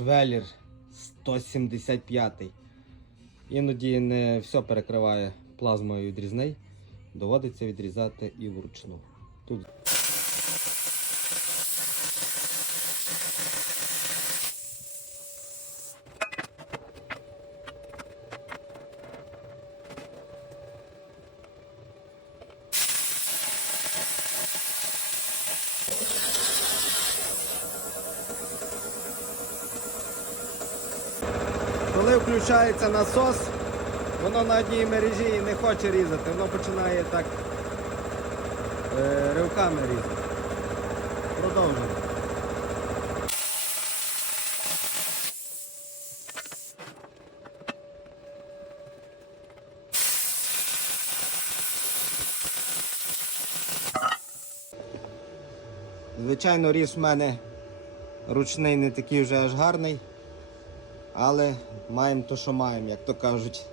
швелір 175. Іноді не все перекриває плазмою відрізний. Доводиться відрізати і вручну. Тут Коли включається насос, воно на одній мережі не хоче різати, воно починає так е, ривками різати. Продовжуємо. Звичайно, різ в мене ручний не такий вже аж гарний. Але маємо то, що маємо, як то кажуть.